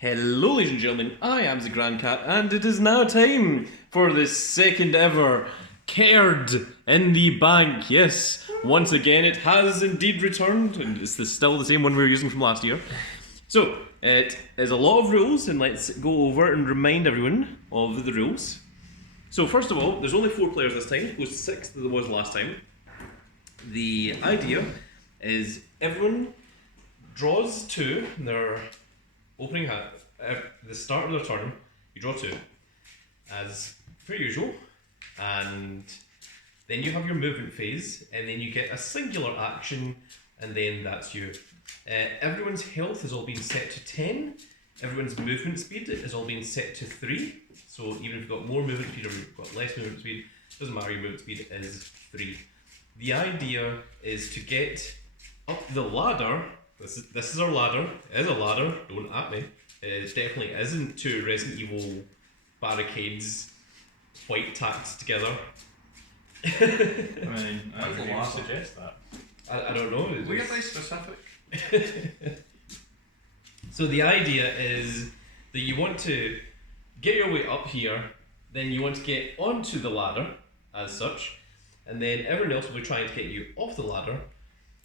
Hello, ladies and gentlemen, I am the Grand Cat, and it is now time for the second ever Kerd in the bank. Yes, once again, it has indeed returned, and it's still the same one we were using from last year. So, it is a lot of rules, and let's go over and remind everyone of the rules. So, first of all, there's only 4 players this time, opposed to 6 that there was last time. The idea is everyone draws 2 in their opening hand. At the start of their turn, you draw 2, as per usual, and then you have your movement phase, and then you get a singular action, and then that's you. Everyone's health has all been set to 10. Everyone's movement speed has all been set to 3. So even if you've got more movement speed or you've got less movement speed, doesn't matter, your movement speed is 3. The idea is to get up the ladder. This is our ladder. It is a ladder, don't at me. It definitely isn't 2 Resident Evil barricades white tacked together. I mean, how would you suggest that? I don't know. We get very specific. So the idea is that you want to get your way up here, then you want to get onto the ladder as such, and then everyone else will be trying to get you off the ladder,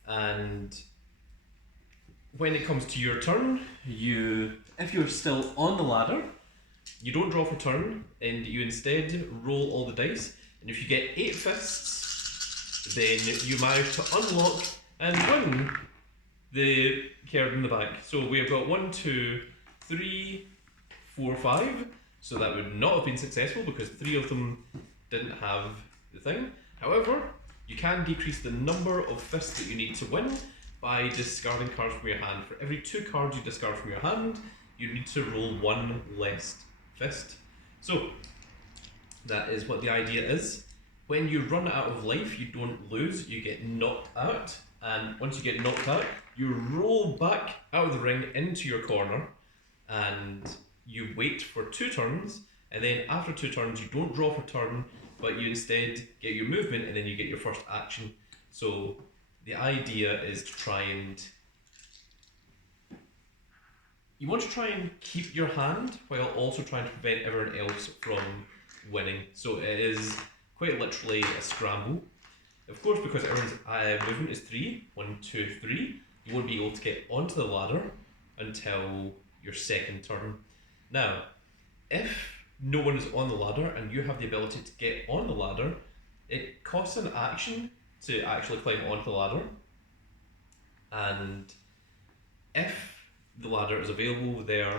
and when it comes to your turn, if you're still on the ladder, you don't draw for turn, and you instead roll all the dice, and if you get 8 fists, then you manage to unlock and win the Kerd in the bank. So we have got 1, 2, 3, 4, 5, so that would not have been successful because 3 of them didn't have the thing. However, you can decrease the number of fists that you need to win by discarding cards from your hand. For every 2 cards you discard from your hand, you need to roll 1 less fist. So, that is what the idea is. When you run out of life, you don't lose, you get knocked out. And once you get knocked out, you roll back out of the ring into your corner, and you wait for 2 turns, and then after 2 turns, you don't draw for turn, but you instead get your movement, and then you get your first action. So, the idea is to try and... You want to try and keep your hand while also trying to prevent everyone else from winning. So it is quite literally a scramble. Of course, because everyone's movement is 3, 1, 2, 3, you won't be able to get onto the ladder until your second turn. Now, if no one is on the ladder and you have the ability to get on the ladder, it costs an action to actually climb onto the ladder, and if the ladder is available there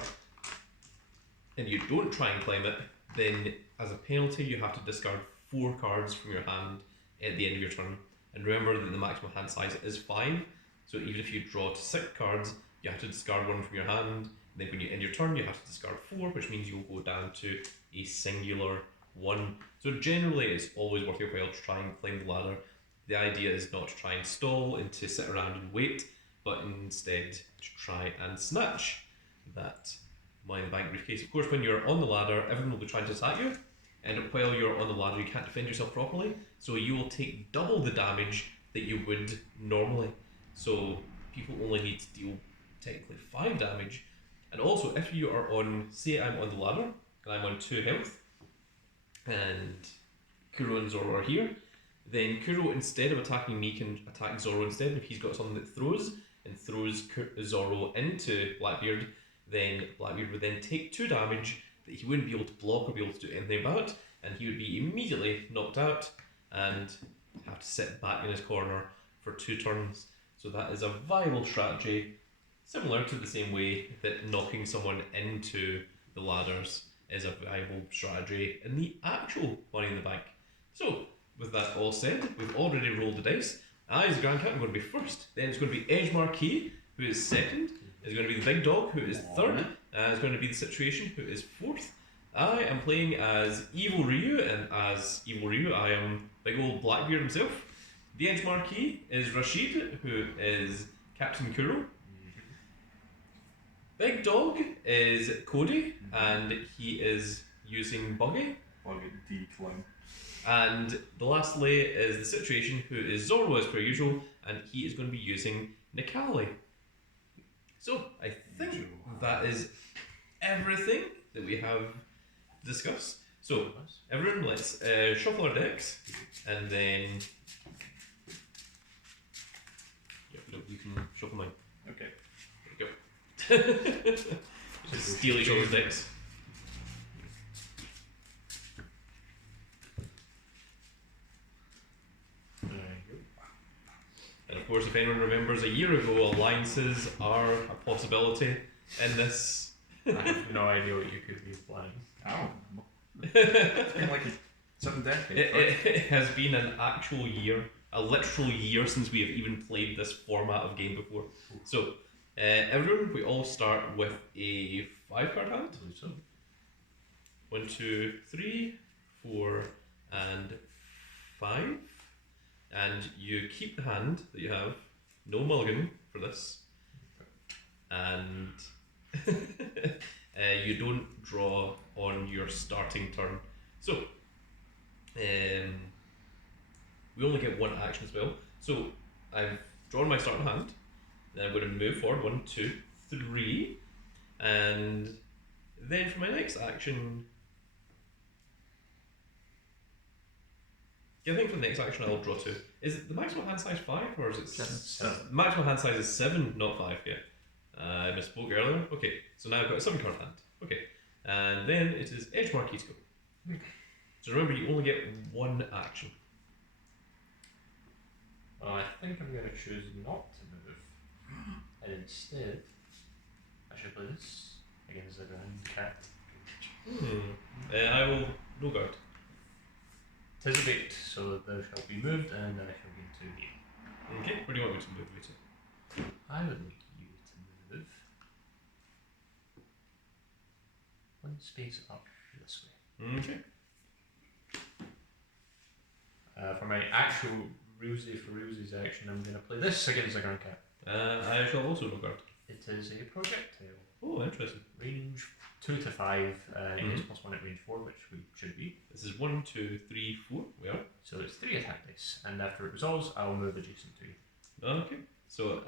and you don't try and climb it, then as a penalty you have to discard 4 cards from your hand at the end of your turn. And remember that the maximum hand size is 5, so even if you draw to 6 cards, you have to discard 1 from your hand, and then when you end your turn you have to discard 4, which means you'll go down to a singular 1. So generally it's always worth your while to try and climb the ladder. The idea is not to try and stall and to sit around and wait, but instead to try and snatch that money in the bank briefcase. Of course, when you're on the ladder, everyone will be trying to attack you, and while you're on the ladder, you can't defend yourself properly, so you will take double the damage that you would normally. So people only need to deal technically 5 damage. And also, if you are on, say I'm on the ladder, and I'm on 2 health, and Kuro and Zoro are here, then Kuro, instead of attacking me, can attack Zoro instead. If he's got something that throws Zoro into Blackbeard, then Blackbeard would then take 2 damage that he wouldn't be able to block or be able to do anything about, and he would be immediately knocked out and have to sit back in his corner for 2 turns. So that is a viable strategy, similar to the same way that knocking someone into the ladders is a viable strategy in the actual Money in the Bank. So, with that all said, we've already rolled the dice. I, as Grand Cat, am going to be first. Then it's going to be Edge Marquis, who is second. It's going to be the Big Dog, who is third. It's going to be the Situation, who is fourth. I am playing as Evil Ryu, and as Evil Ryu, I am big old Blackbeard himself. The Edge Marquis is Rashid, who is Captain Kuro. Big Dog is Cody, and he is using Buggy. Buggy decline. And the lastly is the Situation, who is Zoro as per usual, and he is going to be using Nikali. So I think that is everything that we have discussed. So, everyone, let's shuffle our decks, and then you can shuffle mine. Okay. There you go. Just steal each other's decks. And of course, if anyone remembers, a year ago, alliances are a possibility in this. I have no idea what you could be planning. I don't know. It's been like 7 decades. right? It has been an actual year, a literal year since we have even played this format of game before. So, everyone, we all start with a 5-card hand. I believe so. 1, 2, 3, 4, and 5. And you keep the hand that you have, no mulligan for this, and you don't draw on your starting turn. So, we only get one action spell. So, I've drawn my starting hand, then I'm going to move forward 1, 2, 3, and then for my next action, yeah, I think for the next action I'll draw 2. Is it the maximum hand size 5 or is it 7? Maximum hand size is 7, not 5 yet. I misspoke earlier. Okay, so now I've got a 7-card hand. Okay, and then it is Edge Marquee to go. So remember, you only get one action. Well, I think I'm going to choose not to move. And instead, I should play this against the ground cat. I will no guard. 'Tis a bait, so thou shalt be moved, and I shall be to you. Okay, where do you want me to move you to? I would like you to move one space up this way. Okay. For my actual Roosie for Roosie's action, I'm going to play this against the ground cat. I shall also no guard. It is a projectile. Oh, interesting. Range 2 to 5, against +1 at range 4, which we should be. This is 1, 2, 3, 4. We are. So it's 3 attack dice, and after it resolves, I'll move adjacent to you. Okay. So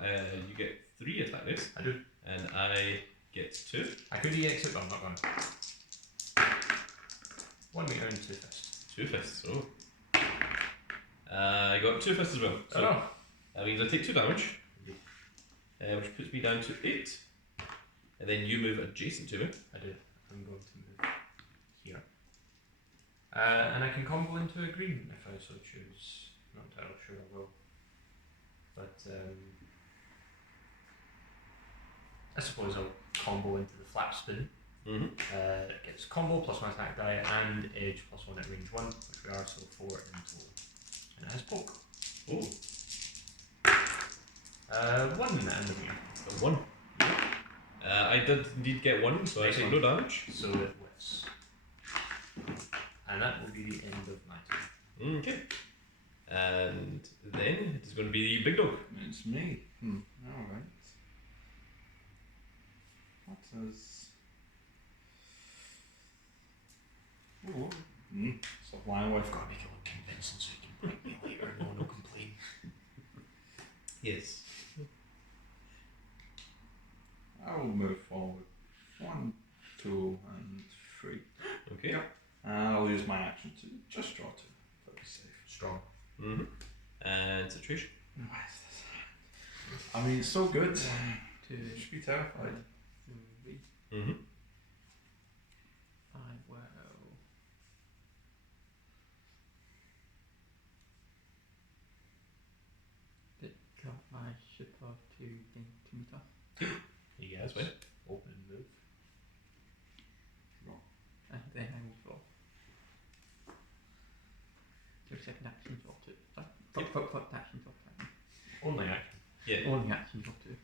you get 3 attack dice. I do. And I get 2. I could EX it, but I'm not going to. 1 meter and 2 fists. 2 fists. Oh. I got 2 fists as well. So Oh no! that means I take 2 damage, which puts me down to 8. And then you move adjacent to me. I do. I'm going to move here. And I can combo into a green if I so choose. Not entirely sure I will. But I suppose I'll combo into the flap spin. It gets combo plus 1 attack die and edge plus 1 at range 1, which we are, so 4 in total. And it has poke. Oh. 1 and a green. A 1. I did indeed get 1, so I take no damage. So it whiffs. And that will be the end of my turn. Okay. And then it is going to be the big dog. It's me. Alright. What is. Oh. Stop lying, wife. Gotta make it look convincing so you can bring me later and no one will complain. Yes. I will move forward. 1, 2, and 3. Okay. Yep. And I'll use my action to just draw 2. To be safe. Strong. And situation. What is this? I mean, it's so good. 2, You should be terrified. 3, Mm-hmm. 5, wow. Pick up my shipper to gain 2 meter. You guys That's fine. open and move. And then I will draw. Your second action, draw 2. First action, draw 2. Only action. Yeah. Only action, draw 2.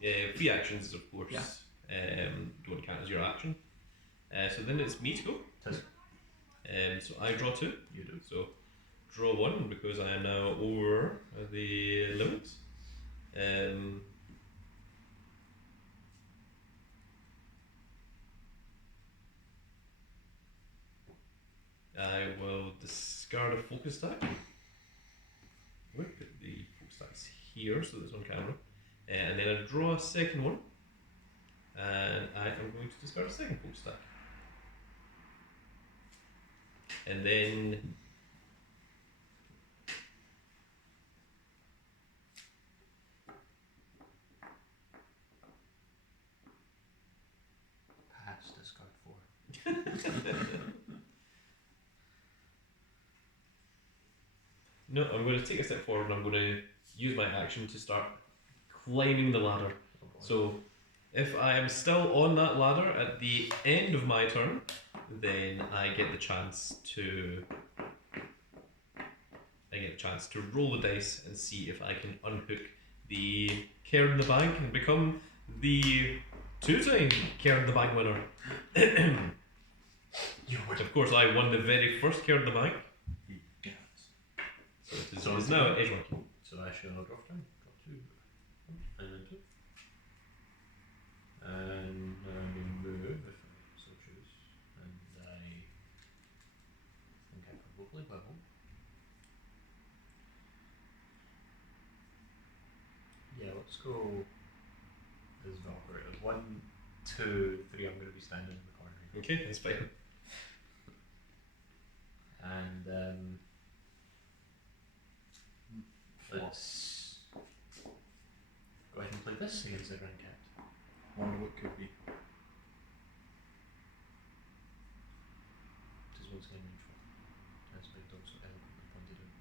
Yeah. Free actions, of course. Don't count as your action. So then it's me to go. Tis. So I draw 2. You do. So draw 1 because I am now over the limit. I will discard a focus stack. We'll put the focus stacks here so that it's on camera. And then I draw a second one. And I am going to discard a second poke stack. And then Pass, discard 4. no, I'm going to take a step forward and I'm going to use my action to start climbing the ladder. Oh boy. So if I am still on that ladder at the end of my turn, then I get the chance to roll the dice and see if I can unhook the Kerd in the Bank and become the two-time Kerd in the Bank winner. You would. Of course, I won the very first Kerd in the Bank, Yes. so it is, So it's now edge one. So I shall draw 2. Draw 2. And then 2. And I move if I so choose. And I think I probably will. Yeah, let's go as Valkyrie. 1, 2, 3, I'm going to be standing in the corner. Okay, that's fine. And Four. let's go ahead and play this against the Grand Cat. Wonder what could be. Which is once again range 4. As my dog so eloquently pointed out.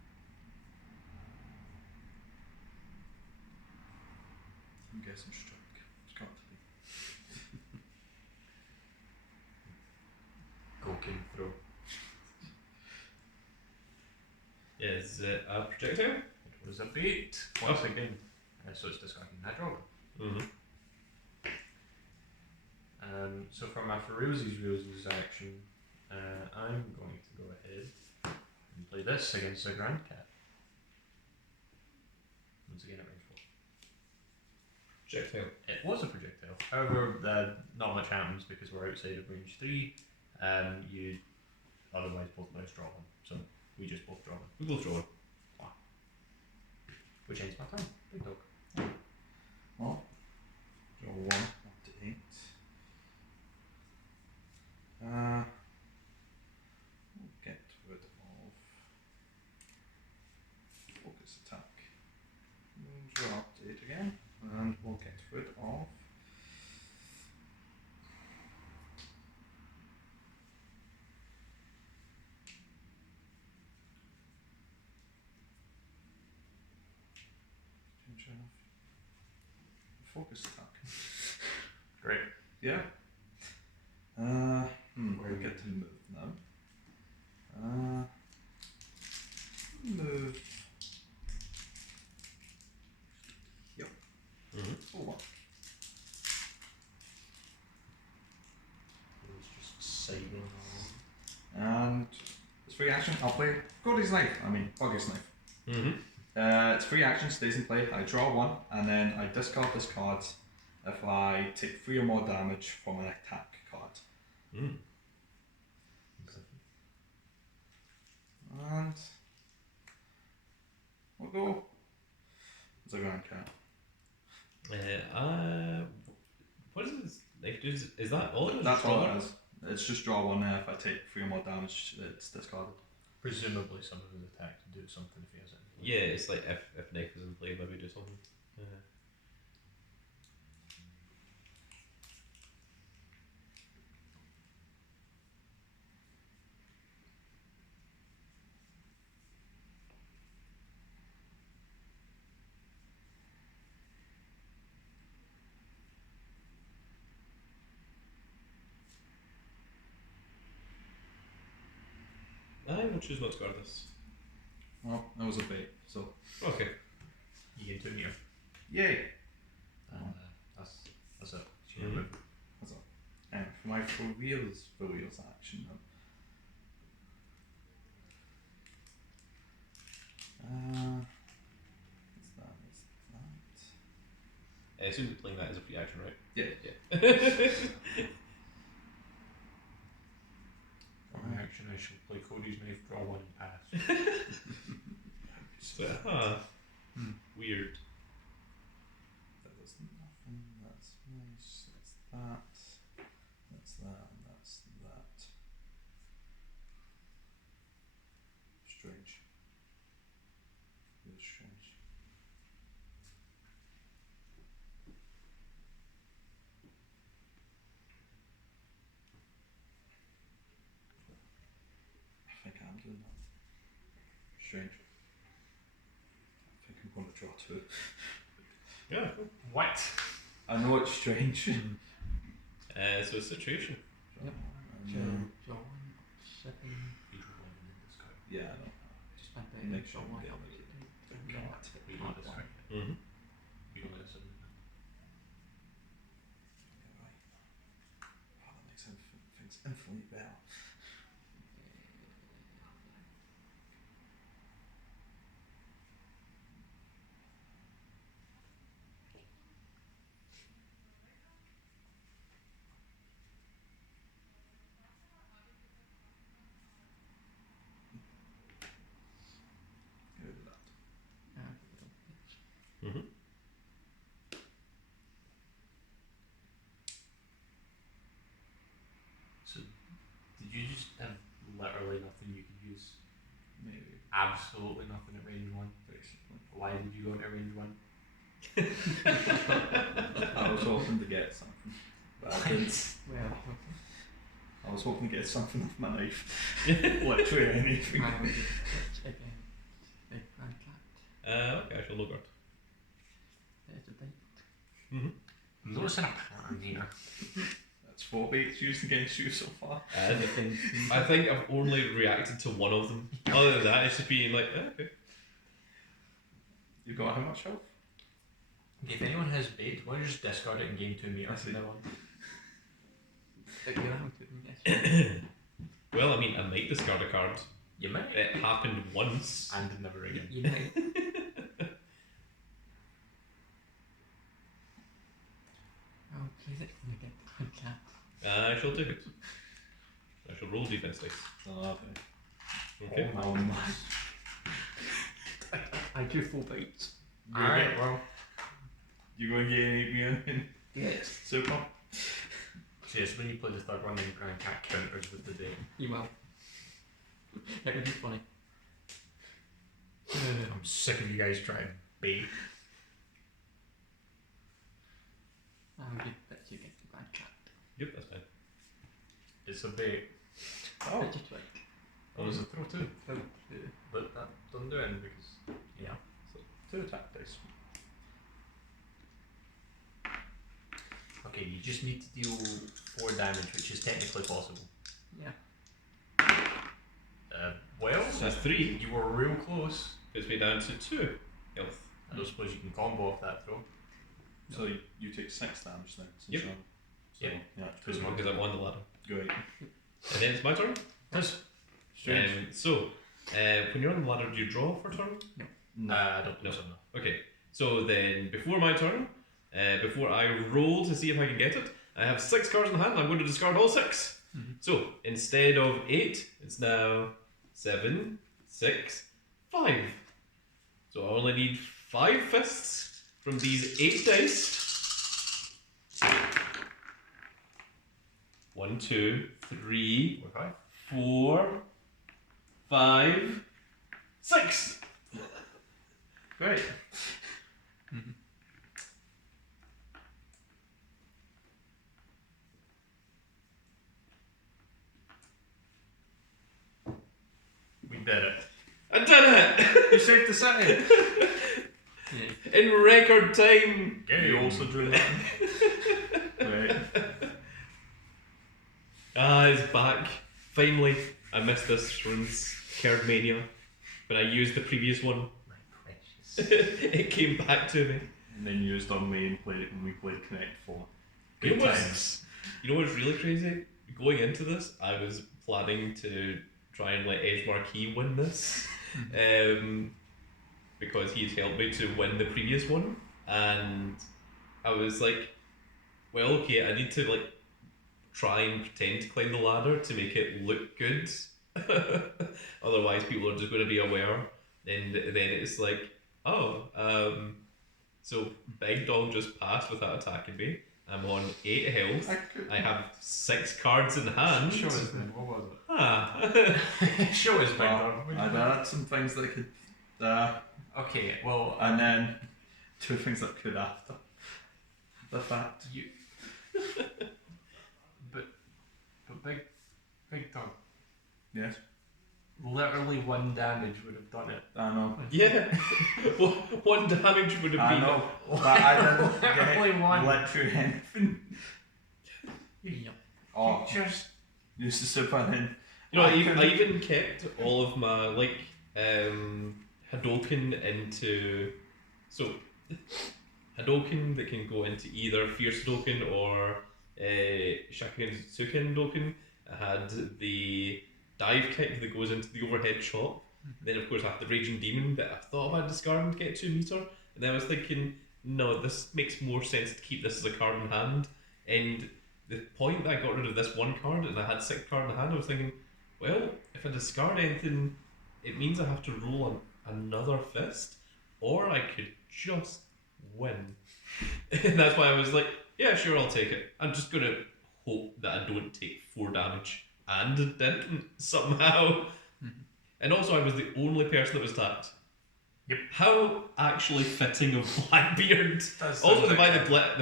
I'm guessing strike. It's got to be. Gokin throw. Is it a projectile? It was a bait. Once again. So it's discarding that draw. Mm-hmm. So for my Roses action, I'm going to go ahead and play this against the Grand Cat. Once again at range 4. Projectile. It was a projectile. However, not much happens because we're outside of range 3. You otherwise both of us draw one. So we just both draw one. We both draw one. Which ends my turn. Big dog. Well, draw 1 up to 8. We'll get rid of focus attack. We'll draw up to 8 again, and we'll get rid of focus attack. Great. Yeah. We'll get to move now. Move. Yep. Mm-hmm. Oh, what? It was just siding along. And it's free action. I'll play Cody's Knife. I mean, Buggy's Knife. Mm-hmm. It's free action, stays in play. I draw 1, and then I discard this card if I take 3 or more damage from an attack card. Mm. And we'll go. It's a Grand Cat. What is this? Like, is that all? That's all it is. It's just draw 1 there. If I take 3 or more damage, it's discarded. Presumably some of his attack to do something if he has it. Yeah, it's like if Nick is in play, maybe do something. I will choose not to guard this. Well, that was a bait, so. Okay. You get 2 near. Yay! And that's it. It's your Mhm. move. That's all. And for my for reals action now. Is that? I assume you're playing that as a free action, right? Yeah. Yeah. For my action, I shall play Cody's Knife, draw 1 and pass. So, weird. That was nothing. That's nice. That's that. doing that. Strange. I think I'm going to draw 2. Yeah, cool. What? I know it's strange. So situation. Yep. Um, Draw 1, 7. You drew one and then discard. yeah, I know. Just my bed. Make Draw sure 1, we get opposite the and then card. back to the We don't card discard. 1. Mm-hmm. You don't let us in. Right. Oh, that makes things infinitely better. Who did that? Mm-hmm. So, did you just have literally nothing you could use? Maybe. Absolutely nothing at range 1. Basically. Why did you go into range 1? I was hoping to get something. But I didn't. Well, I was hoping to get something off my knife. Literally anything. I would switch again. Big grand cat. Okay, I shall no guard. There's a bait. Mm-hmm. I'm noticing a pattern here. That's 4 baits used against you so far. And I think I've only reacted to one of them. Other than that, it's just being like, okay. You've got how much health? Okay, if anyone has bait, why don't you just discard it and gain 2 meters I see. from now on? Like, you're having to yes. Well, I mean, I might discard a card. You might. It happened once. And never again. You might. Oh, please, it's gonna get the grand cat. I shall do it. I shall roll defense dice. Oh, Okay. Oh my. I do 4 baits. Alright, well. You going to get 8 million? Yes. Super. So yes, when you play the third one, then Grand Cat counters with the bait. You will. That would be funny. I'm sick of you guys trying bait. I would bet you get the grand cat. Yep, that's fine. It's a bait. Oh, But just like, Oh, it's a throw 2. oh, But that doesn't do anything because. Yeah. so 2 attack dice. Okay, you just need to deal 4 damage, which is technically possible. yeah. Well, So 3 you were real close. puts me down to 2 health. I don't suppose you can combo off that throw. So you take 6 damage then. Since Yep. you're- So, Yep. yeah, As 2 long Because I won the ladder. Great. And then it's my turn. Does Strange. So, when you're on the ladder, do you draw for a turn? I don't know. No. Okay, so then before my turn, before I roll to see if I can get it, I have 6 cards in hand. I'm going to discard all 6. Mhm. So instead of 8, it's now 7, 6, 5. So I only need 5 fists from these 8 dice. 1, 2, 3, Okay. 4, 5, 6. Great. We did it. I did it! You saved the city. Yeah. In record time! You also drew that. Right. Ah, it's back. Finally. I missed this from Kerd Mania. When I used the previous one, My precious. it came back to me. And then used on me and played it when we played Connect 4. You Good know what's- times. You know what's really crazy? Going into this, I was planning to try and let Edge Marquis win this. Because he'd helped me to win the previous one. And I was like, well, okay, I need to like try and pretend to climb the ladder to make it look good. Otherwise, people are just going to be aware. And then it's like, oh, so Big Dog just passed without attacking me. I'm on 8 health. I have 6 cards in hand. Show us then. What was Ah. it? Show us, Big Well, Dog. I'd add some things that could, Okay, well, and then 2 things that could after the fact. you. but Big Dog, Yes. Literally 1 damage would have done it. I know. Yeah. One damage would have I been. know. But I didn't Literally get one. literally anything. Yep. Oh, Just use the super then. You know, I even kept all of my Hadoken into Hadoken that can go into either Fierce Hadoken or Shakugan Suken Hadoken. I had the dive kick that goes into the overhead chop. Then of course I have the Raging Demon that I thought about discarding to get 2 meter, and then I was thinking, no, this makes more sense to keep this as a card in hand. And the point that I got rid of this 1 card and I had 6 cards in hand, I was thinking, well, if I discard anything, it means I have to roll another fist, or I could just win. And that's why I was like, yeah, sure, I'll take it. I'm just gonna hope that I don't take 4 damage, and didn't somehow. And also, I was the only person that was attacked. Yep. How actually fitting of Blackbeard. Also, the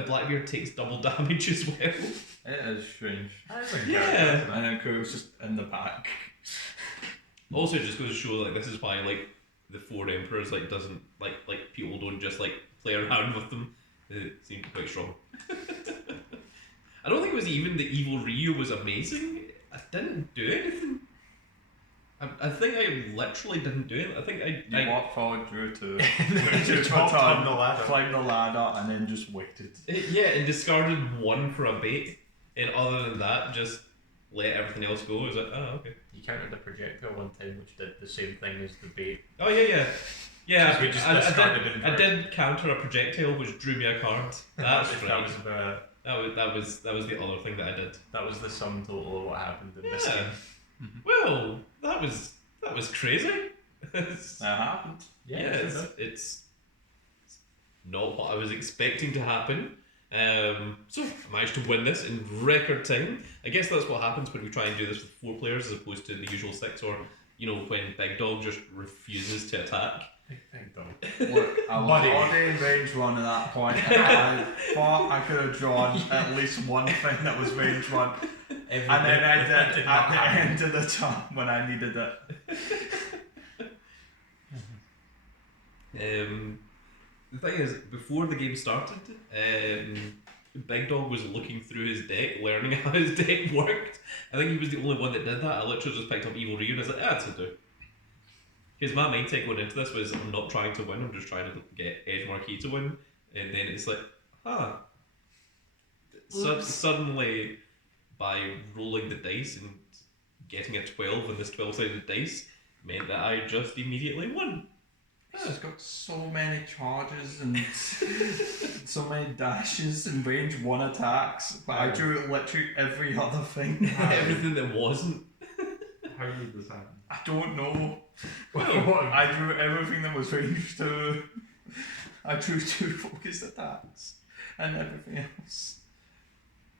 Blackbeard takes double damage as well. It is strange. Yeah. And then Kurt was just in the back. Also, it just goes to show like this is why like the 4 emperors doesn't like people don't just play around with them. It seemed quite strong. I don't think it was even the evil Ryu was amazing. I didn't do anything. I think I literally didn't do it. I think You walked forward, drew to Climbed the ladder. climbed the ladder, and then just waited. Yeah, and discarded 1 for a bait. And other than that, just let everything else go. I was like, oh, okay. You countered the projectile one time, which did the same thing as the bait. Oh, yeah. Yeah, We just I discarded did, it I did counter a projectile, which drew me a card. That's that right. was about. That was the other thing that I did. That was the sum total of what happened in this Yeah. game. Well, that was crazy. It's- That happened. it's not what I was expecting to happen. So I managed to win this in record time. I guess that's what happens when we try and do this with 4 players as opposed to the usual 6, or when Big Dog just refuses to attack. Big dog. Look, I was Buddy. already in range 1 at that point, and I thought I could have drawn at least one thing that was range 1. And then I did not at the happen. end of the turn when I needed it. The thing is, before the game started, Big Dog was looking through his deck, learning how his deck worked. I think he was the only one that did that. I literally just picked up Evil Ryu and I was like, that's a do. Because my mindset going into this was, I'm not trying to win, I'm just trying to get Edge Marquee to win. And then it's like, suddenly, by rolling the dice and getting a 12 on this 12-sided dice, meant that I just immediately won. She's got so many charges and so many dashes and range 1 attacks, but I drew literally every other thing. Everything that wasn't. How did this happen? I don't know. Well, I drew everything that was range 2. I drew 2 focused attacks and everything else.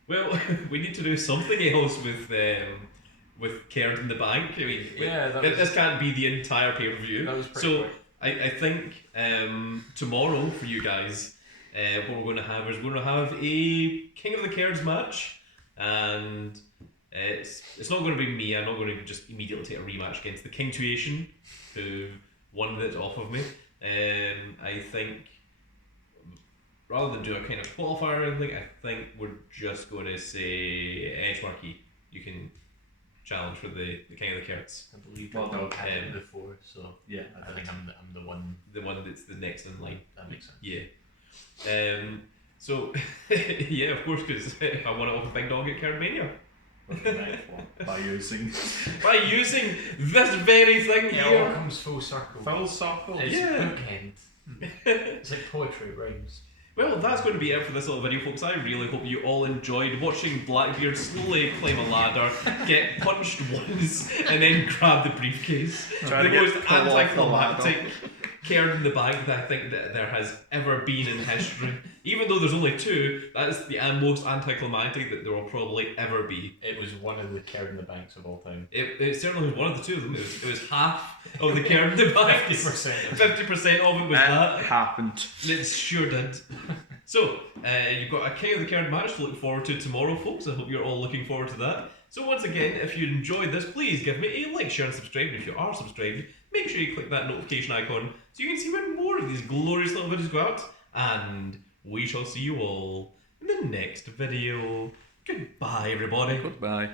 Well, we need to do something else with Kerd in the bank. I mean, this can't be the entire pay-per-view. That was pretty So quick. I think tomorrow for you guys, what we're going to have is we're going to have a King of the Kerds match, and it's not going to be me. I'm not going to just immediately take a rematch against the King Tuition, who won this off of me. I think rather than do a kind of qualifier or anything, I think we're just going to say Edge Marquee. You can challenge for the King of the Kerds. I believe Well Big Dog done. had it before, so Yeah, I think I'm the one. The one that's the next in line. That makes sense. Yeah. So, yeah, of course, because I won it off a Big Dog at Cardmania. by using By using this very thing It all here. comes full circle. full circle. It's Yeah. bookend. It's like poetry, it rhymes. Well, that's going to be it for this little video, folks. I really hope you all enjoyed watching Blackbeard slowly climb a ladder, get punched once, and then grab the briefcase. Try the to get most pulled off the anticlimactic Kerd in the bank that I think that there has ever been in history. Even though there's only 2, that is the most anticlimactic that there will probably ever be. It was one of the Kerd in the banks of all time. It certainly was one of the 2 of them. It was half of the Kerd in the bank. 50%. 50% of it was that. happened. It sure did. So, you've got a King of the Kerd match to look forward to tomorrow, folks. I hope you're all looking forward to that. So once again, if you enjoyed this, please give me a like, share and subscribe. And if you are subscribed, make sure you click that notification icon so you can see when more of these glorious little videos go out. And we shall see you all in the next video. Goodbye, everybody. Goodbye.